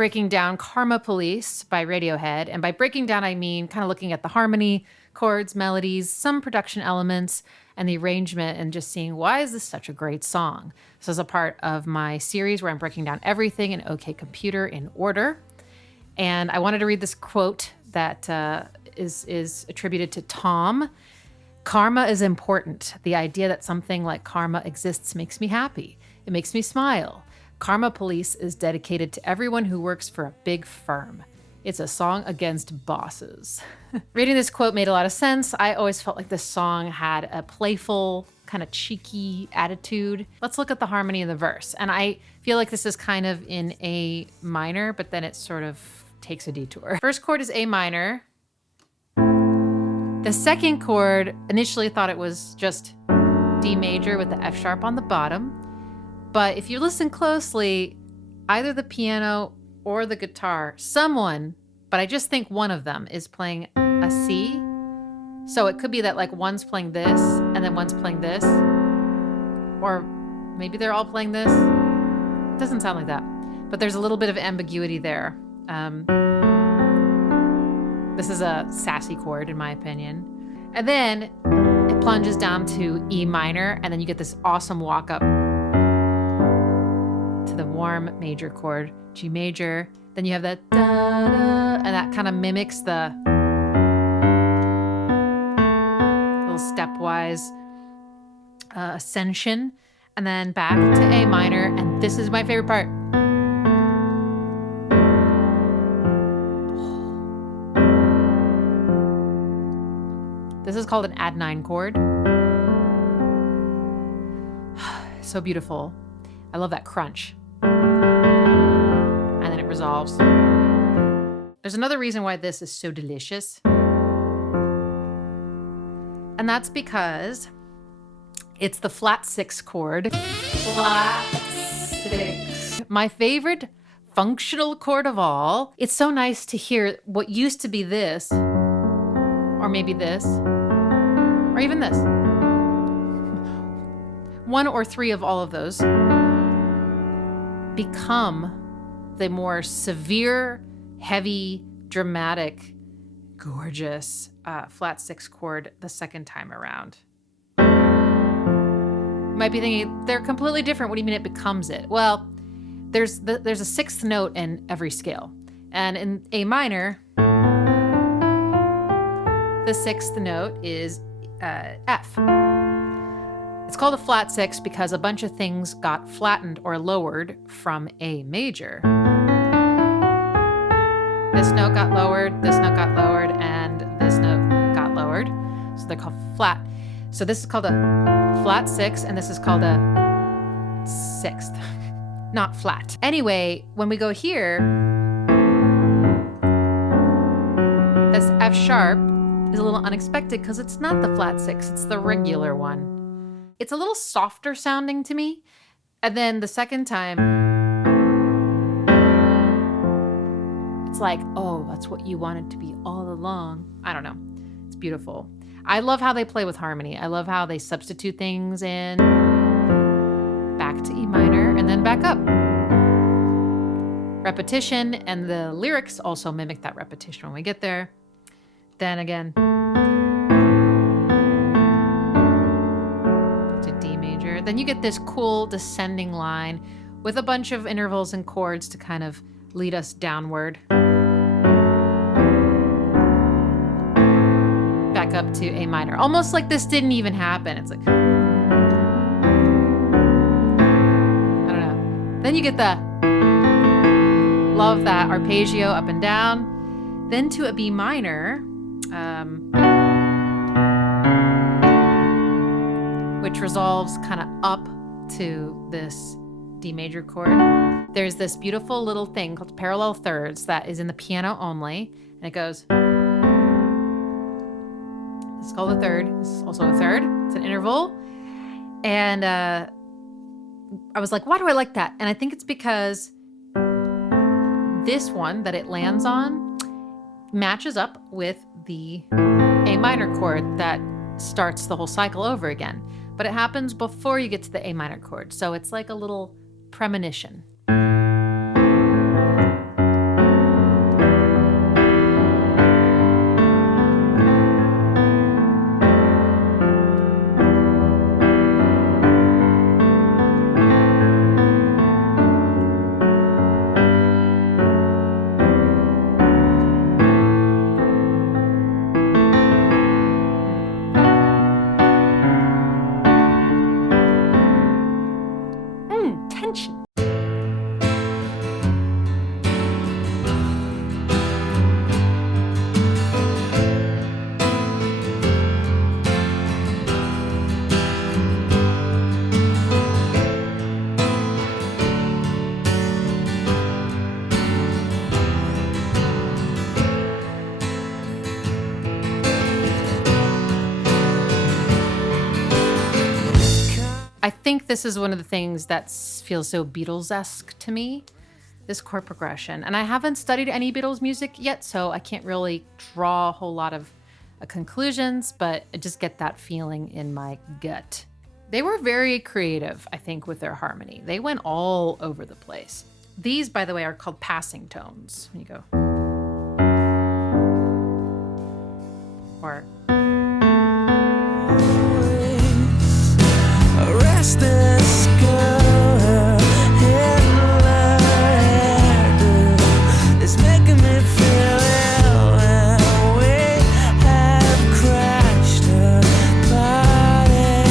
breaking down Karma Police by Radiohead. And by breaking down, I mean kind of looking at the harmony, chords, melodies, some production elements, and the arrangement, and just seeing, why is this such a great song? This is a part of my series where I'm breaking down everything in OK Computer in order. And I wanted to read this quote that is attributed to Tom. Karma is important. The idea that something like karma exists makes me happy. It makes me smile. Karma Police is dedicated to everyone who works for a big firm. It's a song against bosses. Reading this quote made a lot of sense. I always felt like this song had a playful, kind of cheeky attitude. Let's look at the harmony in the verse. And I feel like this is kind of in A minor, but then it sort of takes a detour. First chord is A minor. The second chord, initially thought it was just D major with the F sharp on the bottom. But if you listen closely, either the piano or the guitar, someone, but I just think one of them is playing a C. So it could be that like one's playing this and then one's playing this. Or maybe they're all playing this. It doesn't sound like that. But there's a little bit of ambiguity there. This is a sassy chord in my opinion. And then it plunges down to E minor, and then you get this awesome walk up to the warm major chord, G major. Then you have that da-da, and that kind of mimics the little stepwise ascension. And then back to A minor, and this is my favorite part. This is called an add 9 chord. So beautiful. I love that crunch. And then it resolves. There's another reason why this is so delicious. And that's because it's the flat 6 chord. Flat 6. My favorite functional chord of all. It's so nice to hear what used to be this, or maybe this, or even this. One or three of all of those become the more severe, heavy, dramatic, gorgeous flat 6 chord the second time around. You might be thinking, they're completely different. What do you mean it becomes it? Well, there's a sixth note in every scale. And in A minor, the sixth note is F. It's called a flat 6 because a bunch of things got flattened or lowered from A major. This note got lowered, this note got lowered, and this note got lowered. So they're called flat. So this is called a flat 6, and this is called a sixth, not flat. Anyway, when we go here, this F sharp is a little unexpected because it's not the flat 6, it's the regular one. It's a little softer sounding to me. And then the second time, it's like, oh, that's what you wanted to be all along. I don't know. It's beautiful. I love how they play with harmony. I love how they substitute things in. Back to E minor and then back up. Repetition, and the lyrics also mimic that repetition when we get there. Then again, to D major. Then you get this cool descending line with a bunch of intervals and chords to kind of lead us downward. Back up to A minor. Almost like this didn't even happen. It's like, I don't know. Then you get the, love that arpeggio up and down. Then to a B minor, which resolves kind of up to this D major chord. There's this beautiful little thing called parallel thirds that is in the piano only, and it goes. This is called a third. This is also a third. It's an interval. And I was like, why do I like that? And I think it's because this one that it lands on matches up with the A minor chord that starts the whole cycle over again. But it happens before you get to the A minor chord. So it's like a little premonition. think this is one of the things that feels so Beatles-esque to me, this chord progression. And I haven't studied any Beatles music yet, so I can't really draw a whole lot of conclusions, but I just get that feeling in my gut. They were very creative, I think, with their harmony. They went all over the place. These, by the way, are called passing tones. When you go. Or. Arrest this girl, it's making me feel ill, and we have crashed a party.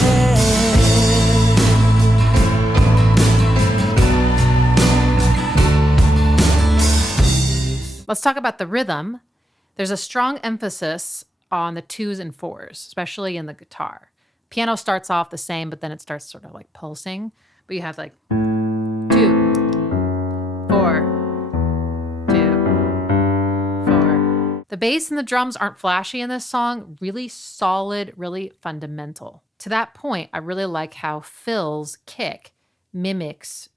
Let's talk about the rhythm. There's a strong emphasis on the 2s and 4s, especially in the guitar. Piano starts off the same, but then it starts sort of like pulsing. But you have like 2, 4, 2, 4. The bass and the drums aren't flashy in this song, really solid, really fundamental. To that point, I really like how Phil's kick mimics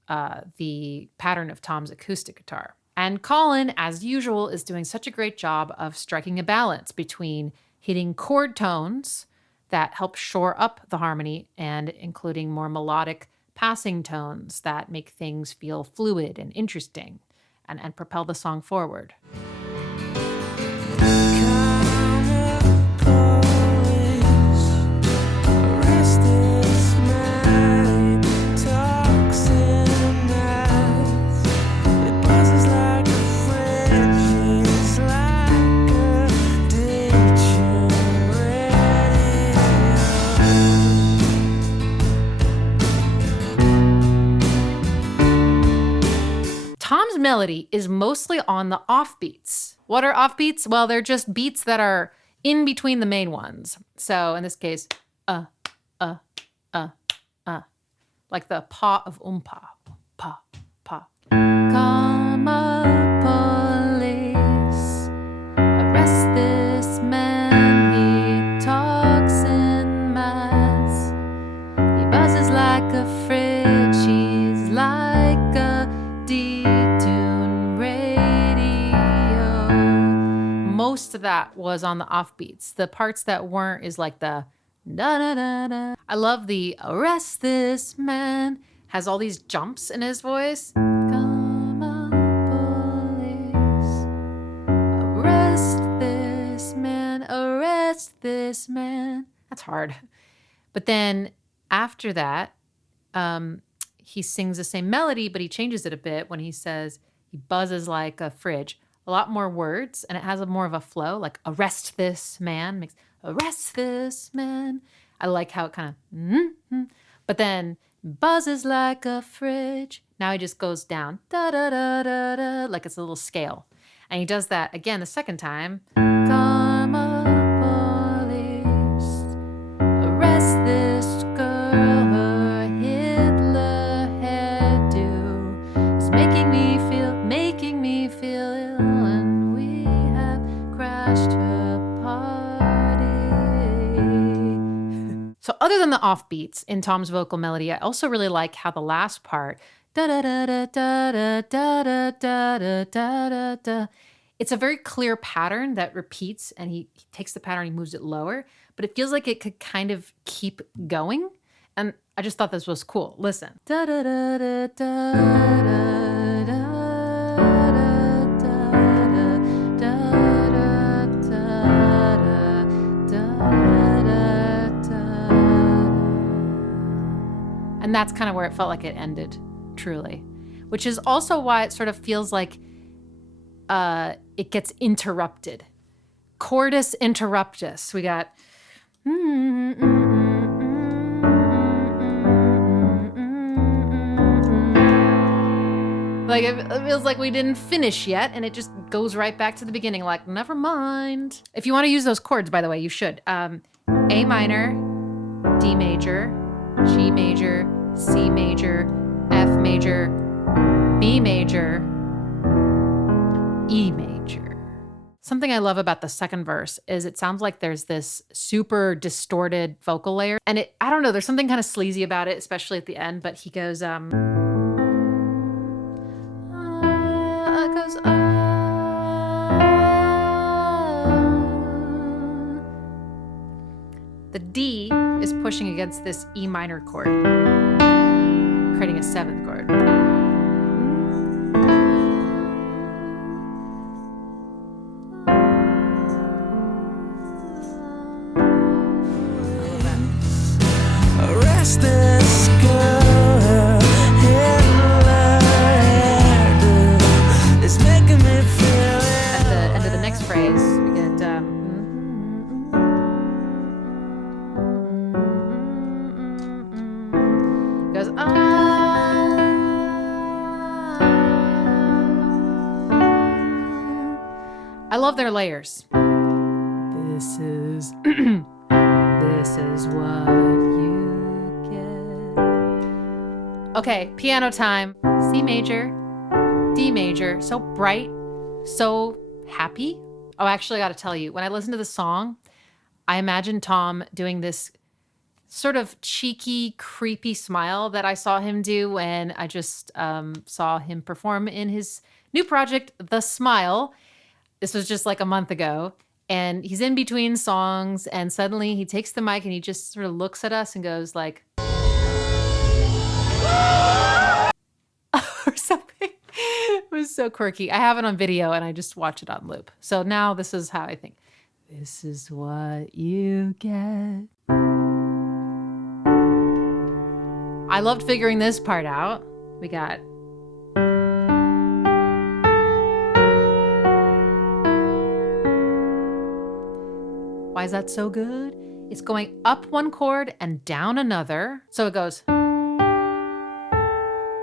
the pattern of Tom's acoustic guitar. And Colin, as usual, is doing such a great job of striking a balance between hitting chord tones that help shore up the harmony and including more melodic passing tones that make things feel fluid and interesting and propel the song forward. Tom's melody is mostly on the offbeats. What are offbeats? Well, they're just beats that are in between the main ones. So in this case, like the pa of pa, pa, pa. Come police, arrest this man, he talks in mass. He buzzes like a fridge, he's like a detune radio. Most of that was on the offbeats. The parts that weren't is like the da da da da. I love the arrest this man. Has all these jumps in his voice. Come on, police. Arrest this man. Arrest this man. That's hard. But then after that, he sings the same melody, but he changes it a bit when he says he buzzes like a fridge. A lot more words, and it has more of a flow, like arrest this man, makes arrest this man. I like how it kind of, but then buzzes like a fridge. Now he just goes down, da da da da da, like it's a little scale. And he does that again the second time. Come on, police, arrest this girl, her Hitler hairdo is making me feel ill, and we have crashed her party. So other than the offbeats in Tom's vocal melody, I also really like how the last part, da da da da da da da da da da da. It's a very clear pattern that repeats, and he takes the pattern, he moves it lower, but it feels like it could kind of keep going. And I just thought this was cool. Listen. Da da da da da da da. And that's kind of where it felt like it ended, truly. Which is also why it sort of feels like it gets interrupted. Cordus interruptus. We got... Like it feels like we didn't finish yet, and it just goes right back to the beginning, like, never mind. If you want to use those chords, by the way, you should. A minor, D major, G major, C major, F major, B major, E major. Something I love about the second verse is it sounds like there's this super distorted vocal layer. And I don't know, there's something kind of sleazy about it, especially at the end, but he goes, the D is pushing against this E minor chord, creating a seventh chord. At the end of the next phrase, we get goes I love their layers. This is this is what you get. Okay, piano time. C major, D major, so bright, so happy. Oh, actually, I got to tell you, when I listen to the song, I imagine Tom doing this sort of cheeky, creepy smile that I saw him do when I just saw him perform in his new project, The Smile. This was just like a month ago. And he's in between songs, and suddenly he takes the mic and he just sort of looks at us and goes like, or something. It was so quirky. I have it on video and I just watch it on loop. So now this is how I think. This is what you get. I loved figuring this part out. We got why is that so good? It's going up one chord and down another. So it goes.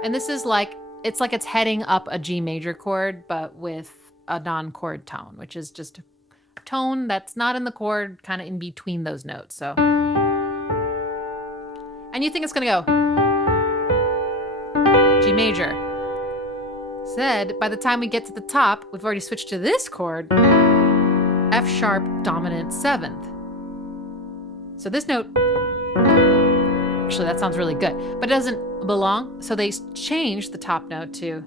And this is like, it's heading up a G major chord, but with a non-chord tone, which is just a tone that's not in the chord, kind of in between those notes. So, and you think it's gonna go G major. Said, by the time we get to the top, we've already switched to this chord, F sharp dominant seventh. So this note, actually that sounds really good, but it doesn't belong. So they changed the top note to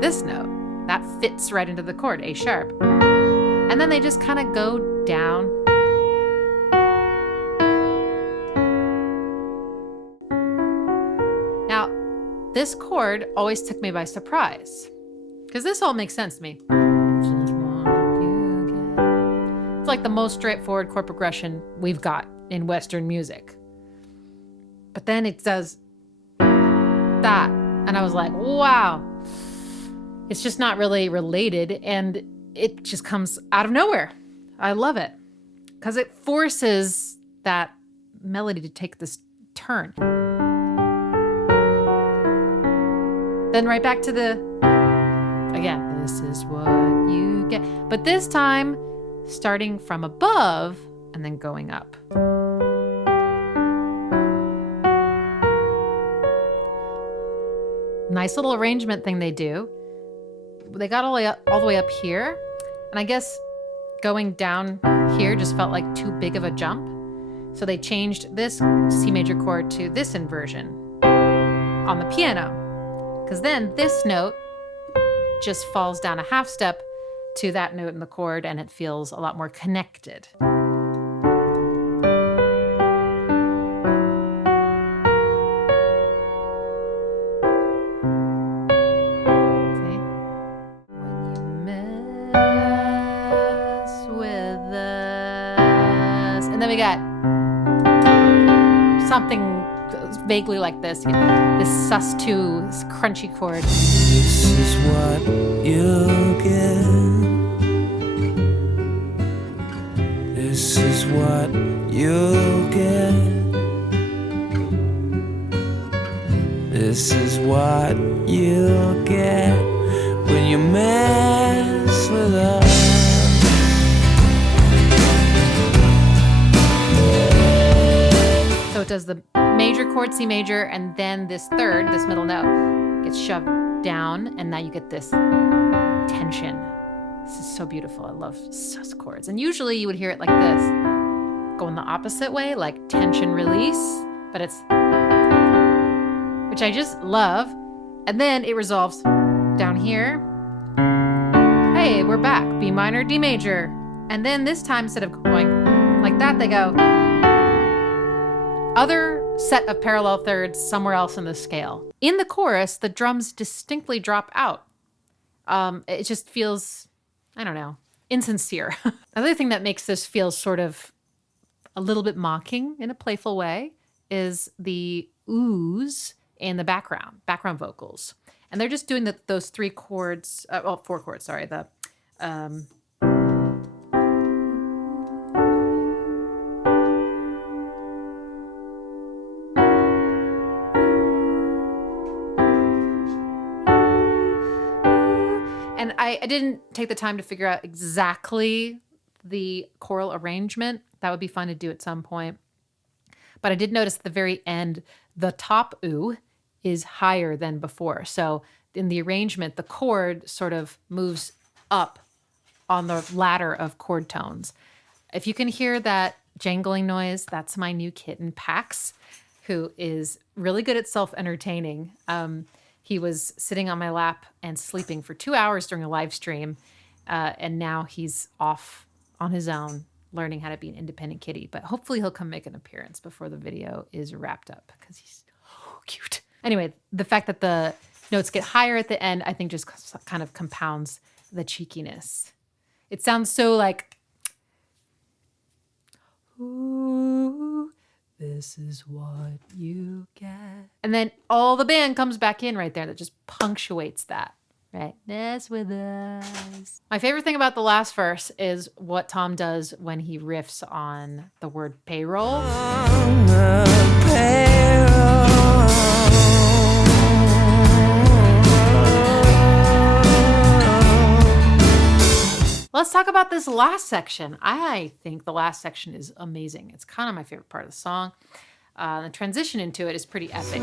this note. That fits right into the chord, A sharp. And then they just kind of go down. Now, this chord always took me by surprise because this all makes sense to me. It's like the most straightforward chord progression we've got in Western music. But then it does that. And I was like, wow, it's just not really related. And it just comes out of nowhere. I love it because it forces that melody to take this turn. Then right back to the, again, this is what you get. But this time, starting from above and then going up. Nice little arrangement thing they do. They got all the way up here. And I guess going down here just felt like too big of a jump. So they changed this C major chord to this inversion on the piano. Because then this note just falls down a half step to that note in the chord, and it feels a lot more connected. See? When you mess with us. And then we got something vaguely like this. This sus2, this crunchy chord. This is what you get. This is what you get. This is what you get when you mess with us. So it does the major chord, C major, and then this third, this middle note, gets shoved down, and now you get this tension. so beautiful. I love sus chords. And usually you would hear it like this, going the opposite way, like tension release, but it's, which I just love. And then it resolves down here. Hey, we're back. B minor, D major. And then this time, instead of going like that, they go other set of parallel thirds somewhere else in the scale. In the chorus, the drums distinctly drop out. It just feels, I don't know, insincere. Another thing that makes this feel sort of a little bit mocking in a playful way is the oohs in the background vocals. And they're just doing those 4 chords, sorry. And I didn't take the time to figure out exactly the choral arrangement. That would be fun to do at some point. But I did notice at the very end, the top ooh is higher than before. So in the arrangement, the chord sort of moves up on the ladder of chord tones. If you can hear that jangling noise, that's my new kitten, Pax, who is really good at self-entertaining. He was sitting on my lap and sleeping for 2 hours during a live stream. And now he's off on his own, learning how to be an independent kitty. But hopefully he'll come make an appearance before the video is wrapped up because he's so cute. Anyway, the fact that the notes get higher at the end, I think just kind of compounds the cheekiness. It sounds so like, ooh, this is what you get. And then all the band comes back in right there. That just punctuates that. Right? That's with us. My favorite thing about the last verse is what Tom does when he riffs on the word payroll. Let's talk about this last section. I think the last section is amazing. It's kind of my favorite part of the song. The transition into it is pretty epic.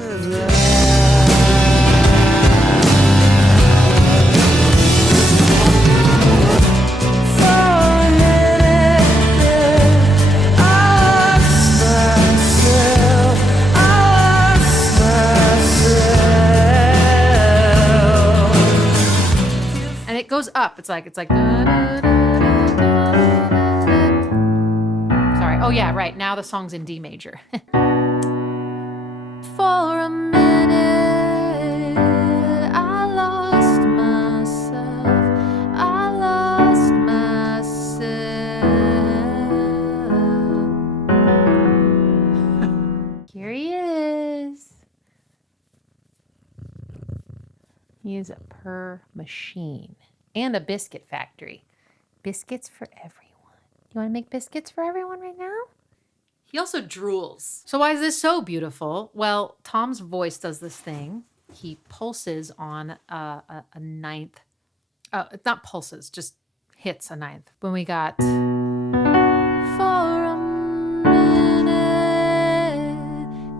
And it goes up. It's like da, da, da, da, da, da. Sorry. Oh yeah, right. Now the song's in D major. For a minute, I lost myself. I lost myself. Here he is. He is a purr machine and a biscuit factory. Biscuits for everyone. You want to make biscuits for everyone right now? He also drools. So why is this so beautiful? Well, Tom's voice does this thing. He pulses on a ninth. It's not pulses, just hits a ninth. When we got for a minute,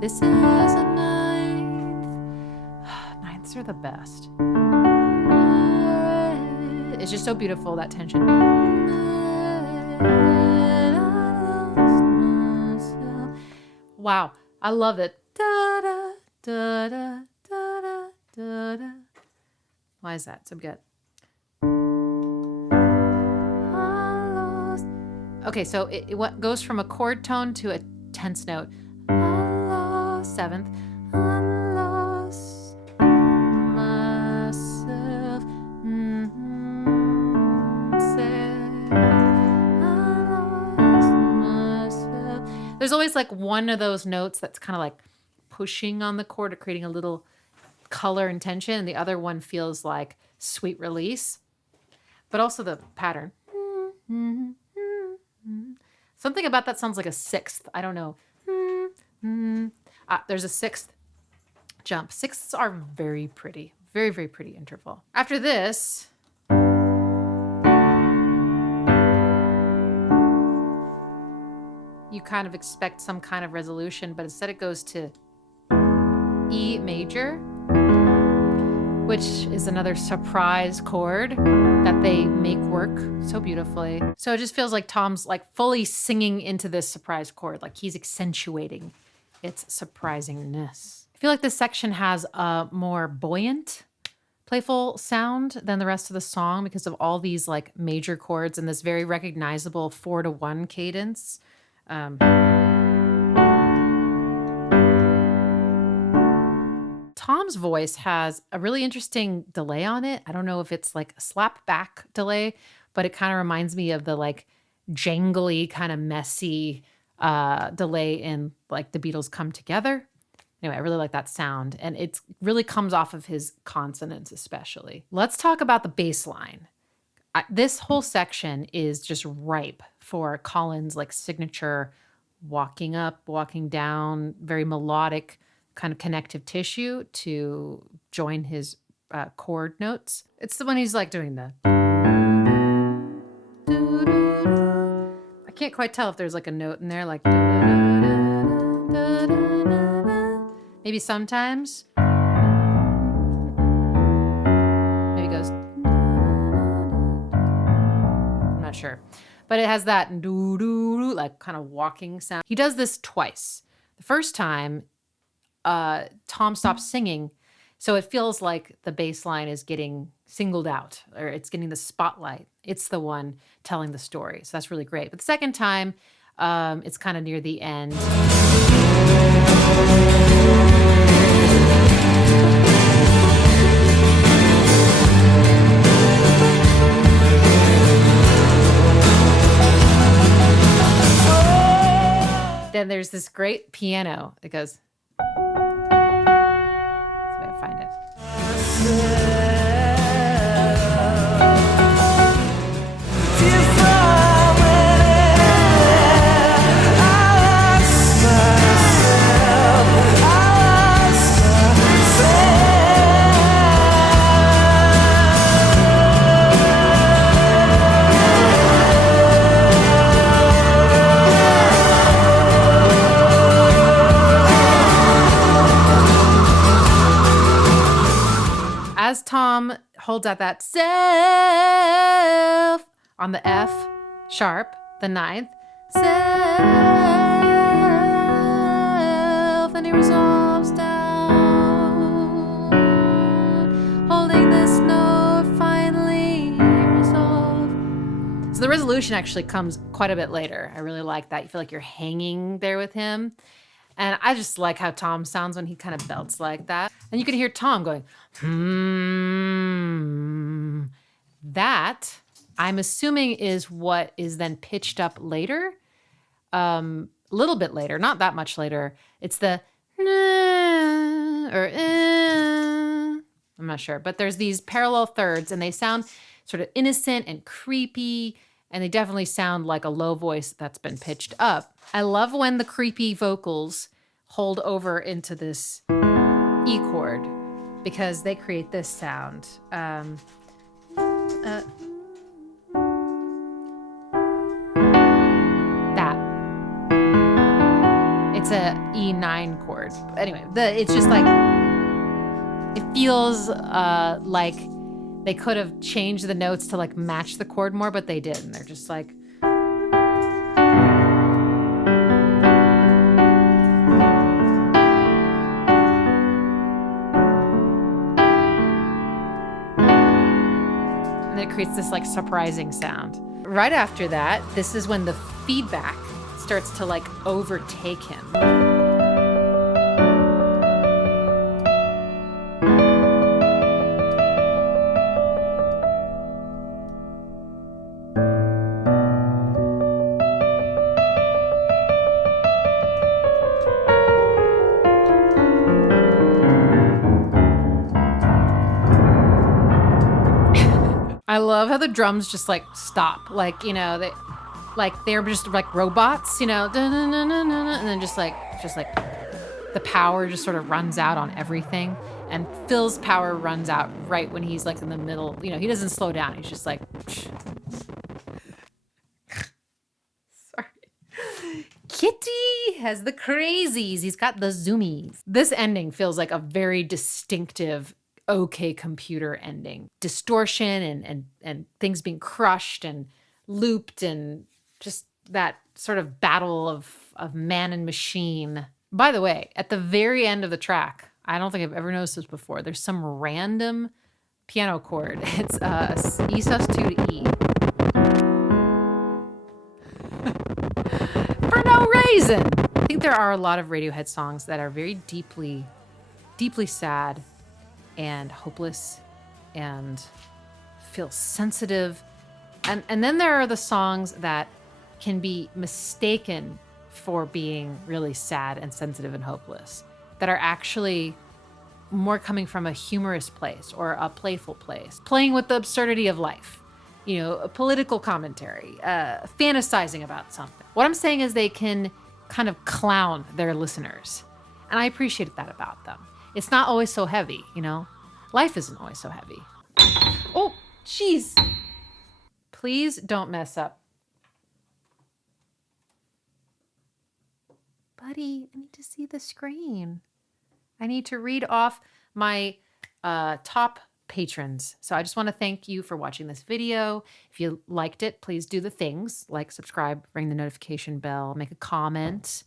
this is a ninth. Ninths are the best. It's just so beautiful, that tension. Wow, I love it. Da, da, da, da, da, da, da, da. Why is that so good? Okay, so it goes from a chord tone to a tense note. I lost, seventh. I lost myself. There's always like one of those notes that's kind of like pushing on the chord or creating a little color and tension, and the other one feels like sweet release, but also the pattern. Something about that sounds like a sixth. I don't know. There's a sixth jump. Sixths are very pretty. Very, very pretty interval. After this, you kind of expect some kind of resolution, but instead it goes to E major. which is another surprise chord that they make work so beautifully. So it just feels like Tom's like fully singing into this surprise chord, like he's accentuating its surprisingness. I feel like this section has a more buoyant, playful sound than the rest of the song because of all these like major chords and this very recognizable 4/1 cadence. Tom's voice has a really interesting delay on it. I don't know if it's like a slap back delay, but it kind of reminds me of the like jangly, kind of messy delay in like the Beatles Come Together. Anyway, I really like that sound, and it really comes off of his consonants especially. Let's talk about the bass line. This whole section is just ripe for Colin's like signature walking up, walking down, very melodic kind of connective tissue to join his chord notes. It's the one he's like doing the. I can't quite tell if there's like a note in there, like maybe sometimes. Maybe it goes. I'm not sure, but it has that like kind of walking sound. He does this twice. The first time, Tom stops singing, so it feels like the bass line is getting singled out, or it's getting the spotlight. It's the one telling the story, so that's really great. But the second time, it's kind of near the end. Then there's this great piano that goes. Find it. As Tom holds out that self on the F sharp, the ninth, self, and he resolves down, holding this note finally resolve. So the resolution actually comes quite a bit later. I really like that. You feel like you're hanging there with him. And I just like how Tom sounds when he kind of belts like that. And you can hear Tom going, That, I'm assuming, is what is then pitched up later. A little bit later, not that much later. It's the or I'm not sure. But there's these parallel thirds, and they sound sort of innocent and creepy. And they definitely sound like a low voice that's been pitched up. I love when the creepy vocals hold over into this E chord because they create this sound. That. It's a E9 chord. Anyway, it's just like, it feels like they could have changed the notes to like match the chord more, but they didn't. They're just like. And then it creates this like surprising sound. Right after that, this is when the feedback starts to like overtake him. I love how the drums just like stop, like, they're just like robots, and then just like the power just sort of runs out on everything, and Phil's power runs out right when he's like in the middle. He doesn't slow down. He's just like, sorry. Kitty has the crazies. He's got the zoomies. This ending feels like a very distinctive okay computer ending. Distortion and things being crushed and looped and just that sort of battle of man and machine. By the way, at the very end of the track, I don't think I've ever noticed this before, there's some random piano chord. It's E sus2 to E. For no reason. I think there are a lot of Radiohead songs that are very deeply, deeply sad and hopeless and feel sensitive. And then there are the songs that can be mistaken for being really sad and sensitive and hopeless, that are actually more coming from a humorous place or a playful place, playing with the absurdity of life, you know, a political commentary, fantasizing about something. What I'm saying is they can kind of clown their listeners. And I appreciate that about them. It's not always so heavy, you know? Life isn't always so heavy. Oh, jeez. Please don't mess up. Buddy, I need to see the screen. I need to read off my top patrons. So I just want to thank you for watching this video. If you liked it, please do the things like subscribe, ring the notification bell, make a comment,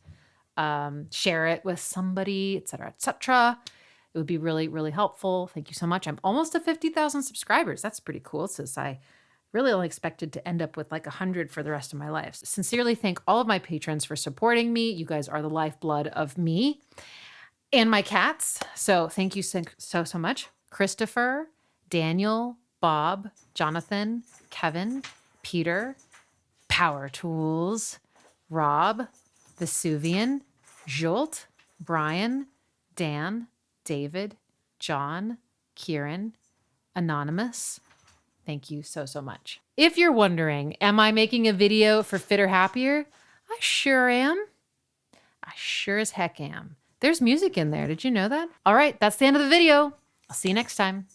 share it with somebody, etc., etc. It would be really, really helpful. Thank you so much. I'm almost to 50,000 subscribers. That's pretty cool, since I really only expected to end up with like 100 for the rest of my life. Sincerely thank all of my patrons for supporting me. You guys are the lifeblood of me and my cats. So thank you so much. Christopher, Daniel, Bob, Jonathan, Kevin, Peter, Power Tools, Rob, Vesuvian, Jolt, Brian, Dan, David, John, Kieran, Anonymous. Thank you so much. If you're wondering, am I making a video for Fitter Happier? I sure am. I sure as heck am. There's music in there. Did you know that? All right, that's the end of the video. I'll see you next time.